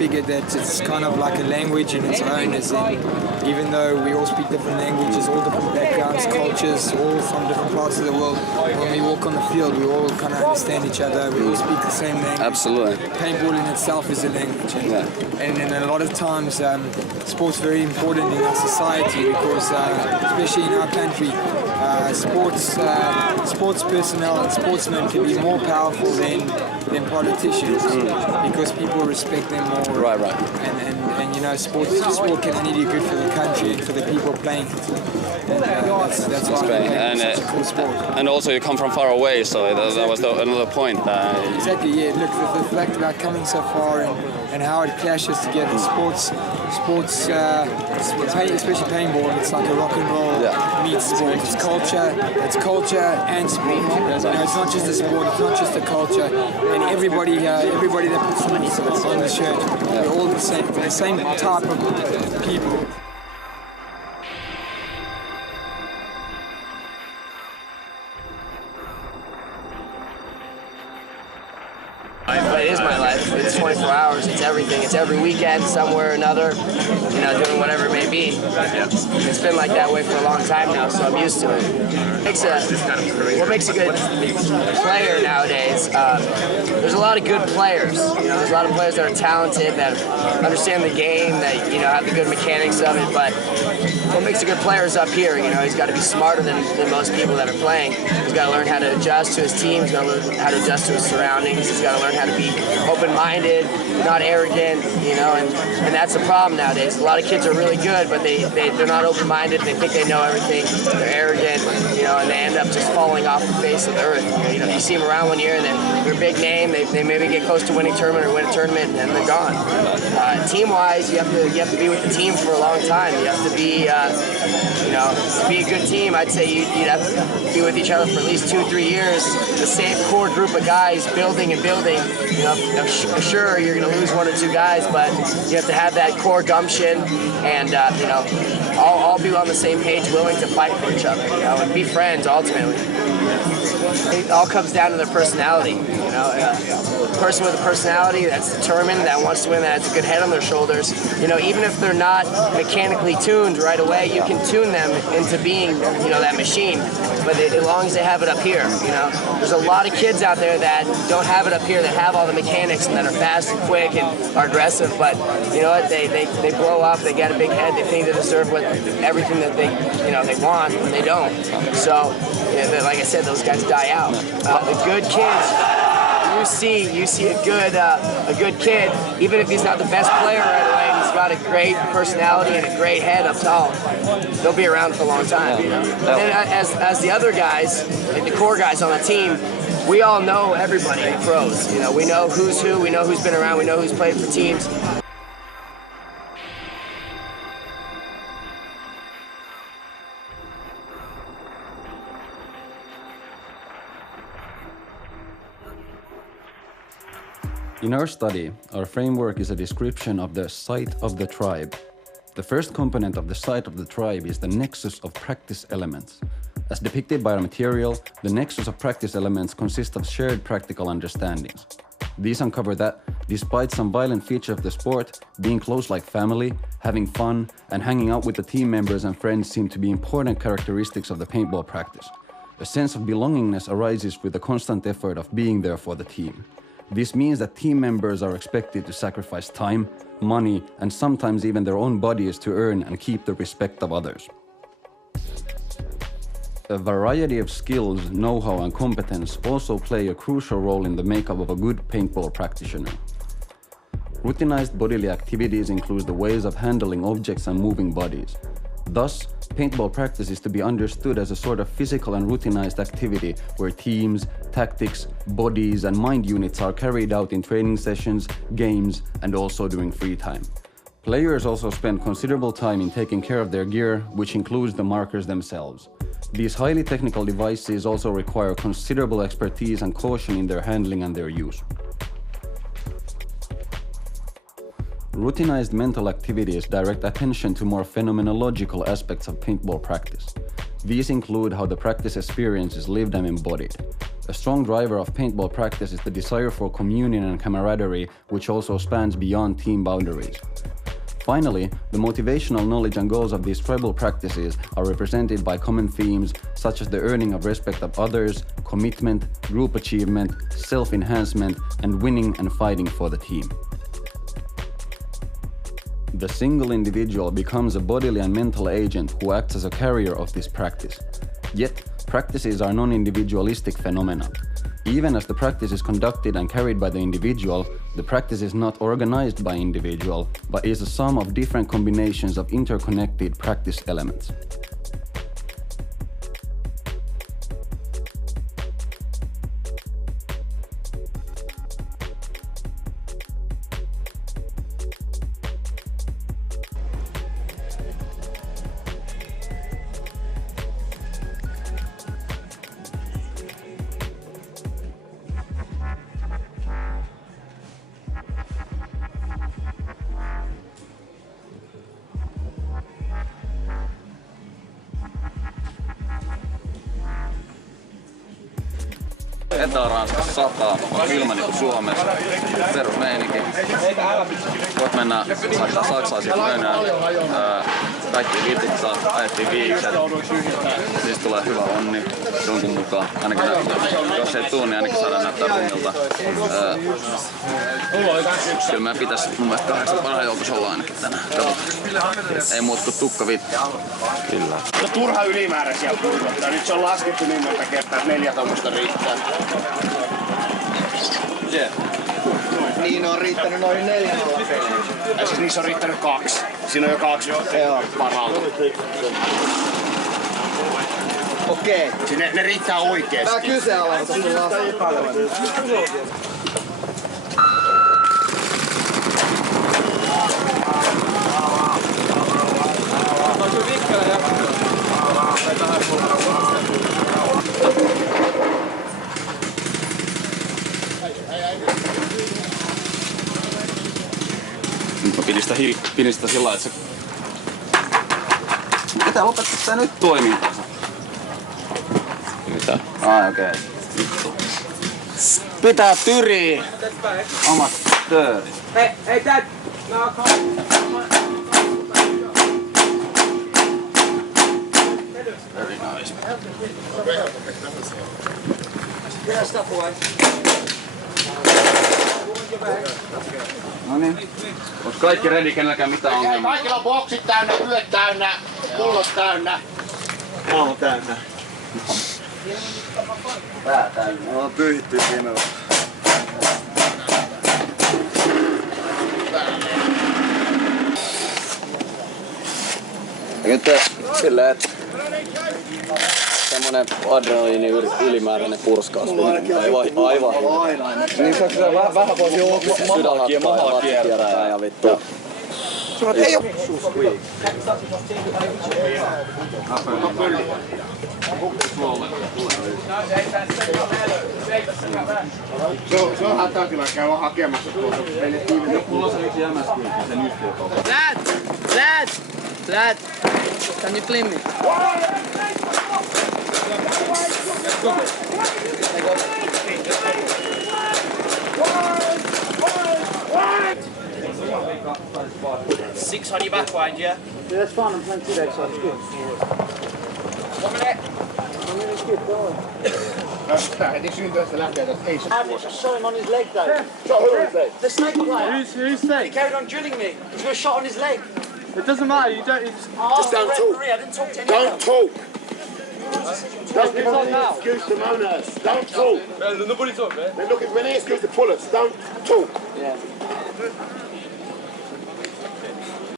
figured that it's kind of like a language in its own, as in, even though we all speak different languages, all different backgrounds, cultures, all from different parts of the world, when we walk on the field, we all kind of understand each other, we all speak the same language. Absolutely. Paintball in itself is a language, and a lot of times sport's very important in our society because, especially in our country, sports personnel and sportsmen can be more powerful than politicians because people respect them more. Right. And you know, sport can only be good for the country and for the people playing it. And that's why it's such a cool sport. And also you come from far away, so that was another point. Exactly, yeah. Look, the fact about coming so far and how it clashes together. Sports, especially paintball, it's like a rock and roll meets sport. It's culture and sport. You know, it's not just a sport, it's not just a culture. And everybody that puts on the shirt, we're all the same type of people. But it is my life. It's 24 hours. It's everything. It's every weekend, somewhere or another, you know, doing whatever it may be. It's been like that way for a long time now, so I'm used to it. What makes a good player nowadays, there's a lot of good players. You know, there's a lot of players that are talented, that understand the game, that, you know, have the good mechanics of it, but what makes a good player is up here. You know, he's got to be smarter than most people that are playing. He's got to learn how to adjust to his team. He's got to learn how to adjust to his surroundings. He's got to learn how to be open-minded, not arrogant, you know, and that's the problem nowadays. A lot of kids are really good, but they're not open-minded. They think they know everything. They're arrogant, you know, and they end up just falling off the face of the earth. You know, you see them around 1 year and they're a big name. They maybe get close to winning tournament or win a tournament and they're gone. Team-wise, you have to be with the team for a long time. You have to be, you know, to be a good team, I'd say you'd have to be with each other for at least 2-3 years. The same core group of guys building and building. You know, sure, you're going to lose 1 or 2 guys, but you have to have that core gumption and, you know, all be on the same page, willing to fight for each other, you know, and be friends ultimately. It all comes down to their personality, you know. A person with a personality that's determined, that wants to win, that has a good head on their shoulders, you know, even if they're not mechanically tuned right away, you can tune them into being, you know, that machine. But as long as they have it up here, you know. There's a lot of kids out there that don't have it up here, that have all the mechanics and that are fast and quick and are aggressive, but you know what, they blow up, they get a big head, they think they deserve everything that they want, and they don't. So, yeah, like I said, those guys die out. The good kids, you see a good kid, even if he's not the best player right away, and he's got a great personality and a great head up tall, they'll be around for a long time, you know. And then as the other guys, like the core guys on the team, we all know everybody in the pros. You know, we know who's who, we know who's been around, we know who's played for teams. In our study, our framework is a description of the site of the tribe. The first component of the site of the tribe is the nexus of practice elements. As depicted by our material, the nexus of practice elements consists of shared practical understandings. These uncover that, despite some violent features of the sport, being close like family, having fun, and hanging out with the team members and friends seem to be important characteristics of the paintball practice. A sense of belongingness arises with the constant effort of being there for the team. This means that team members are expected to sacrifice time, money, and sometimes even their own bodies to earn and keep the respect of others. A variety of skills, know-how, and competence also play a crucial role in the makeup of a good paintball practitioner. Routinized bodily activities include the ways of handling objects and moving bodies. Thus, paintball practice is to be understood as a sort of physical and routinized activity where teams, tactics, bodies, and mind units are carried out in training sessions, games, and also during free time. Players also spend considerable time in taking care of their gear, which includes the markers themselves. These highly technical devices also require considerable expertise and caution in their handling and their use. Routinized mental activities direct attention to more phenomenological aspects of paintball practice. These include how the practice experience is lived and embodied. A strong driver of paintball practice is the desire for communion and camaraderie, which also spans beyond team boundaries. Finally, the motivational knowledge and goals of these tribal practices are represented by common themes such as the earning of respect of others, commitment, group achievement, self-enhancement, and winning and fighting for the team. The single individual becomes a bodily and mental agent who acts as a carrier of this practice. Yet, practices are non-individualistic phenomena. Even as the practice is conducted and carried by the individual, the practice is not organized by individual, but is a sum of different combinations of interconnected practice elements. Etelä-Ranskassa sataa, on kylmä niinku Suomessa. Perusmeininki. Voit mennä laittaa saksalaisia löynää. Kaikki vituttaa, ajettiin viikset. Siis tulee hyvä onni jonkun mukaan. Ainakin näyttää. Jos ei tuu, niin ainakin saadaan näyttää rummilta. Kyllä meidän pitäisi mun mielestä 8 parhaan joukossa olla ainakin tänään. Katsotaan. Ei muuta kuin tukka vittu. Kyllä. No turha ylimääräisiä kurvottaa. Nyt se on laskettu niin monta kertaa, että 4 tommoista riittää. Yeah. Niin on riittänyt noin 4 peliä. Ja siis niissä on riittänyt 2. Siinä on jo 2 varalta. Okei. Ne riittää oikeesti. Tää kyseenalaista sun lasku. Pidin sitä sillä lailla, että se... Mitä lopettaa sitä nyt toimintansa? Mitä? Okei. Vittu. Pitää tyriä omat tööt. Hey, Dad. No, Very nice. No niin. Onks kaikki ready, kenelläkään mitään ongelmaa? Kaikilla on boksit täynnä, yöt täynnä, pullot täynnä. Aamu täynnä. Pää täynnä. On pyyhitty siinä. Ja nyt silleen, että semmonen adrenaliini ylimääräinen purskaus. Aivan. Niin se on vähän pois mahaa kierrää ja vittu. Ei oo. Se on hätätila, käy hakemassa tuolta. Mulla on se yksi jämäskyyti, sen yhtiökaupan. Lad, can you clean me? Six on your back wind, yeah? Yeah, that's fine. I'm playing today, so it's good. 1 minute. It's good, don't worry. Tää heti syntyessä lähtee, että ei se Just shot him on his leg, though. Shot who is it? The snake player. Who's He saying? carried on drilling me. He's got a shot on his leg. It doesn't matter, you don't... Just... Just don't talk. I didn't talk to anyone. Don't talk. Don't give on any now? excuse to moan at us. Don't talk. Nobody talk, man. They're looking for any excuse to pull us. Don't talk. Yeah.